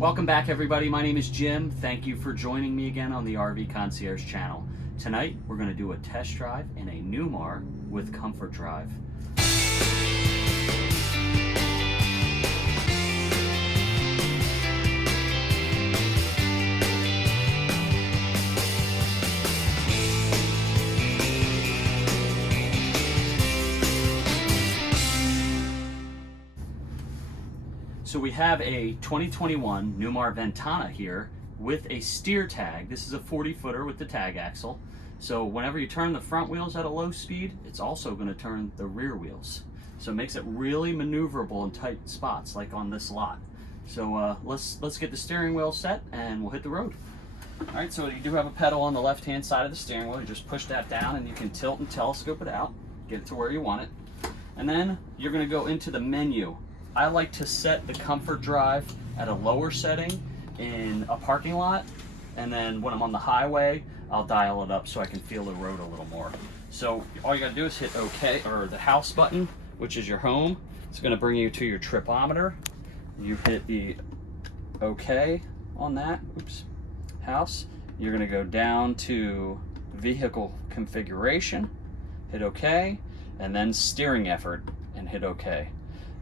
Welcome back, everybody. My name is Jim. Thank you for joining me again on the RV Concierge channel. Tonight, we're going to do a test drive in a Newmar with Comfort Drive. So we have a 2021 Newmar Ventana here with a steer tag. This is a 40-footer with the tag axle. So whenever you turn the front wheels at a low speed, it's also going to turn the rear wheels. So it makes it really maneuverable in tight spots like on this lot. So let's get the steering wheel set and we'll hit the road. All right, so you do have a pedal on the left-hand side of the steering wheel. You just push that down and you can tilt and telescope it out, get it to where you want it. And then you're going to go into the menu. I like to set the Comfort Drive at a lower setting in a parking lot, and then when I'm on the highway, I'll dial it up so I can feel the road a little more. So all you gotta do is hit OK, or the house button, which is your home. It's gonna bring you to your tripometer. You hit the OK on that, oops, house. You're gonna go down to vehicle configuration, hit OK, and then steering effort, and hit OK.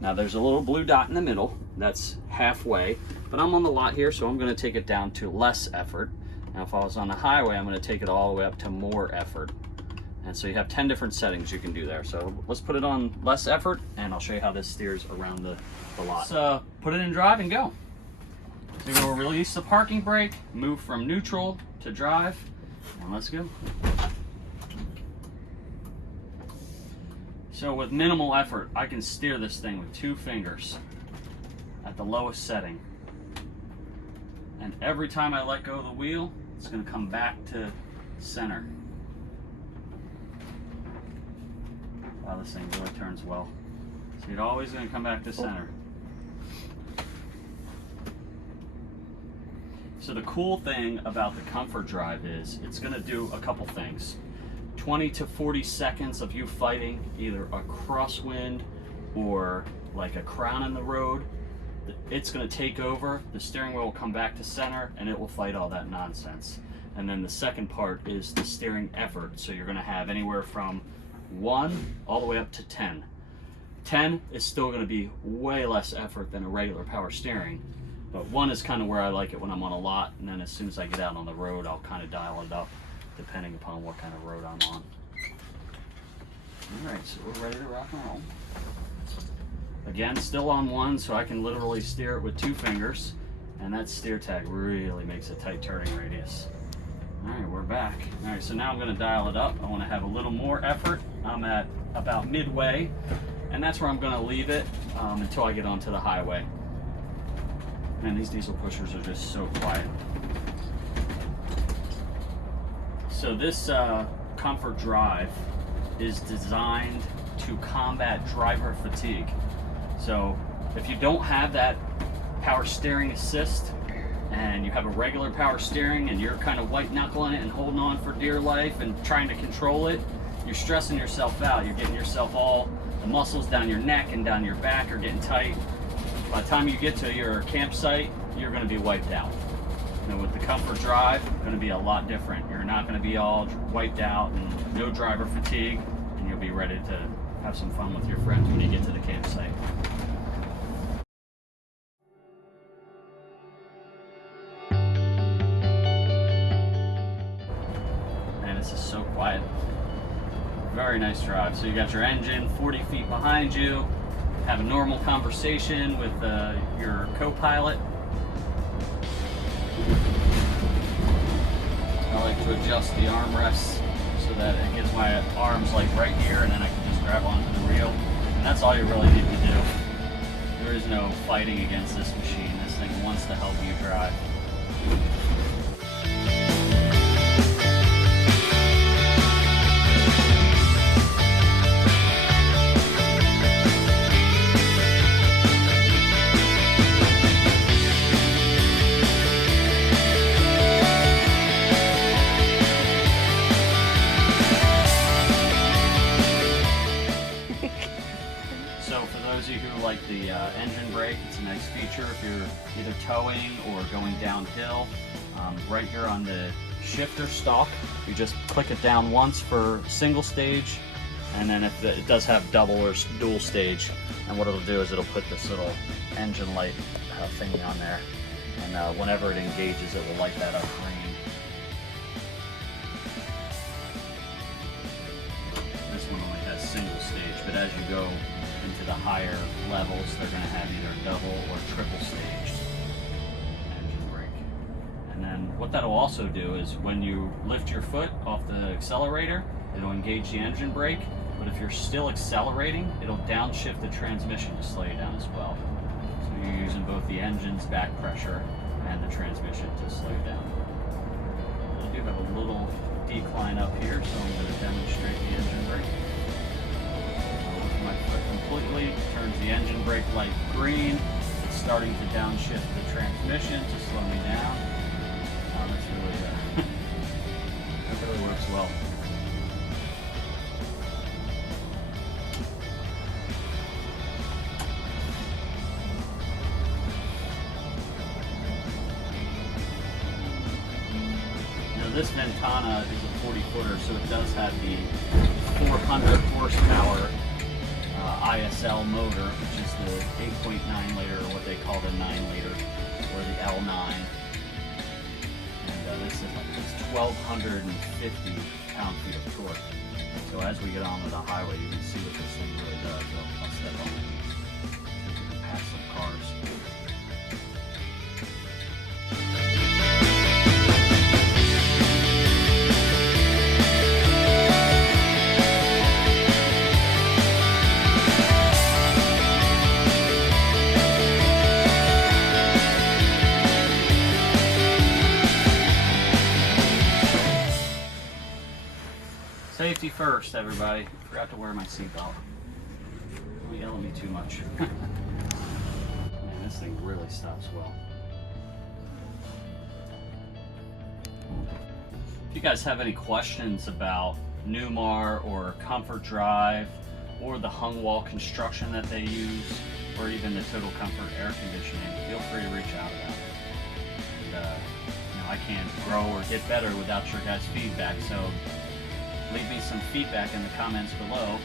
Now there's a little blue dot in the middle, that's halfway, but I'm on the lot here, so I'm gonna take it down to less effort. Now if I was on the highway, I'm gonna take it all the way up to more effort. And so you have 10 different settings you can do there. So let's put it on less effort, and I'll show you how this steers around the lot. So put it in drive and go. So you're gonna release the parking brake, move from neutral to drive, and let's go. So with minimal effort, I can steer this thing with 2 fingers at the lowest setting. And every time I let go of the wheel, it's going to come back to center. Wow, this thing really turns well. So it's always going to come back to center. So the cool thing about the Comfort Drive is it's going to do a couple things. 20 to 40 seconds of you fighting either a crosswind or like a crown in the road, it's going to take over, the steering wheel will come back to center, and it will fight all that nonsense. And then the second part is the steering effort. So you're going to have anywhere from 1 all the way up to 10. 10 is still going to be way less effort than a regular power steering, but 1 is kind of where I like it when I'm on a lot, and then as soon as I get out on the road, I'll kind of dial it up depending upon what kind of road I'm on. All right, so we're ready to rock and roll. Again, still on 1, so I can literally steer it with 2 fingers, and that steer tag really makes a tight turning radius. All right, we're back. All right, so now I'm gonna dial it up. I wanna have a little more effort. I'm at about midway, and that's where I'm gonna leave it until I get onto the highway. Man, these diesel pushers are just so quiet. So this Comfort Drive is designed to combat driver fatigue. So if you don't have that power steering assist and you have a regular power steering and you're kind of white knuckling it and holding on for dear life and trying to control it, you're stressing yourself out. You're getting yourself all, the muscles down your neck and down your back are getting tight. By the time you get to your campsite, you're going to be wiped out. With the Comfort Drive, it's going to be a lot different. You're not going to be all wiped out and no driver fatigue, and you'll be ready to have some fun with your friends when you get to the campsite. Man, this is so quiet. Very nice drive. So you got your engine 40 feet behind you, have a normal conversation with your co-pilot. I like to adjust the armrests so that it gets my arms like right here, and then I can just grab onto the wheel. And that's all you really need to do. There is no fighting against this machine. This thing wants to help you drive. So for those of you who like the engine brake, it's a nice feature if you're either towing or going downhill. Right here on the shifter stalk, you just click it down once for single stage, and then if it does have double or dual stage, and what it'll do is it'll put this little engine light thingy on there, and whenever it engages, it will light that up green. This one only has single stage, but as you go into the higher levels, they're going to have either double or triple staged engine brake. And then what that'll also do is when you lift your foot off the accelerator, it'll engage the engine brake, but if you're still accelerating, it'll downshift the transmission to slow you down as well. So you're using both the engine's back pressure and the transmission to slow you down. I do have a little decline up here, so I'm going to demonstrate the engine brake. I'll lift my foot completely, turns the engine brake light green. It's starting to downshift the transmission to slow me down. That's really, that really works well. This Ventana is a 40-footer, so it does have the 400 horsepower ISL motor, which is the 8.9 liter, or what they call the 9 liter, or the L9. And this is 1,250 pound-feet of torque. So as we get on to the highway, you can see what this thing really does. I'll step on it. See if we can pass some cars. Safety first, everybody. Forgot to wear my seatbelt. Don't yell at me too much. Man, this thing really stops well. If you guys have any questions about Newmar or Comfort Drive or the hung wall construction that they use, or even the Total Comfort air conditioning, feel free to reach out about it. And, I can't grow or get better without your guys' feedback, so leave me some feedback in the comments below,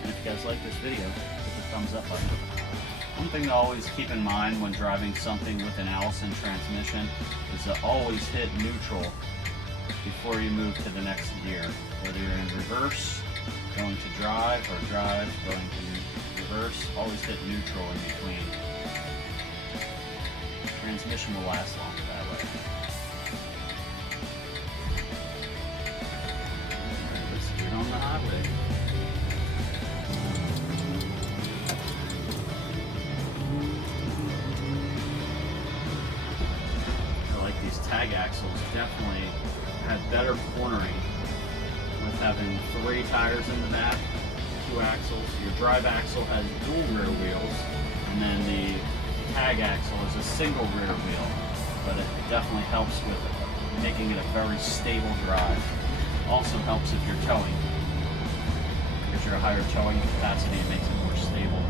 and if you guys like this video, hit the thumbs up button. One thing to always keep in mind when driving something with an Allison transmission is to always hit neutral before you move to the next gear. Whether you're in reverse, going to drive, or drive, going to reverse, always hit neutral in between. The transmission will last longer that way. On the highway. I like these tag axles. Definitely have better cornering with having 3 tires in the back, 2 axles. Your drive axle has dual rear wheels, and then the tag axle is a single rear wheel, but it definitely helps with making it a very stable drive. Also helps if you're towing. If you're a higher towing capacity, it makes it more stable.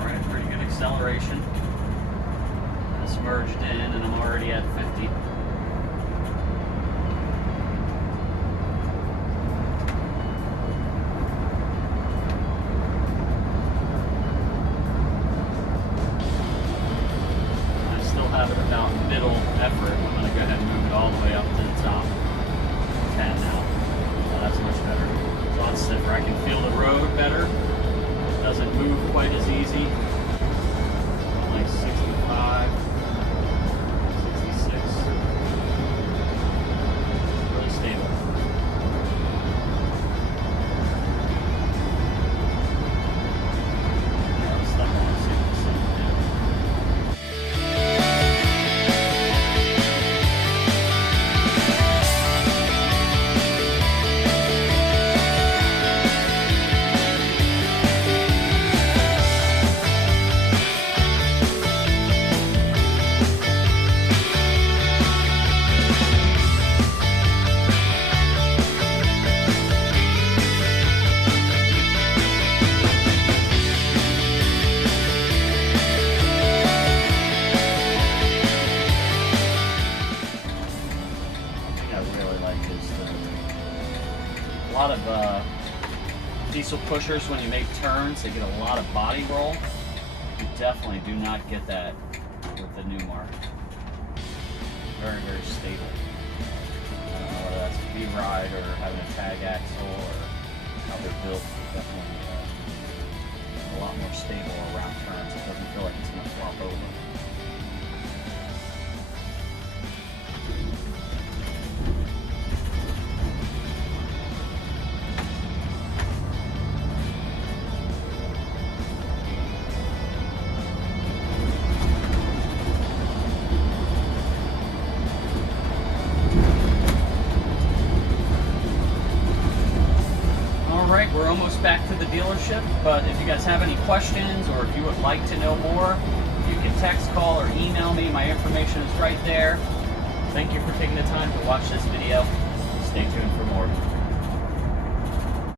Alright, pretty good acceleration. Just merged in and I'm already at 50. Have it about middle effort. I'm going to go ahead and move it all the way up to the top. 10 now. Oh, that's much better. It's a lot stiffer. I can feel the road better. It doesn't move quite as easy. Like 65, 66. Really stable. axle pushers, when you make turns, they get a lot of body roll. You definitely do not get that with the Newmar. Very, very stable. I don't know whether that's V-ride or having a tag axle or how they're built. Definitely a lot more stable around turns. It doesn't feel like it's going to flop over. Alright, we're almost back to the dealership, but if you guys have any questions or if you would like to know more, you can text, call, or email me. My information is right there. Thank you for taking the time to watch this video. Stay tuned for more.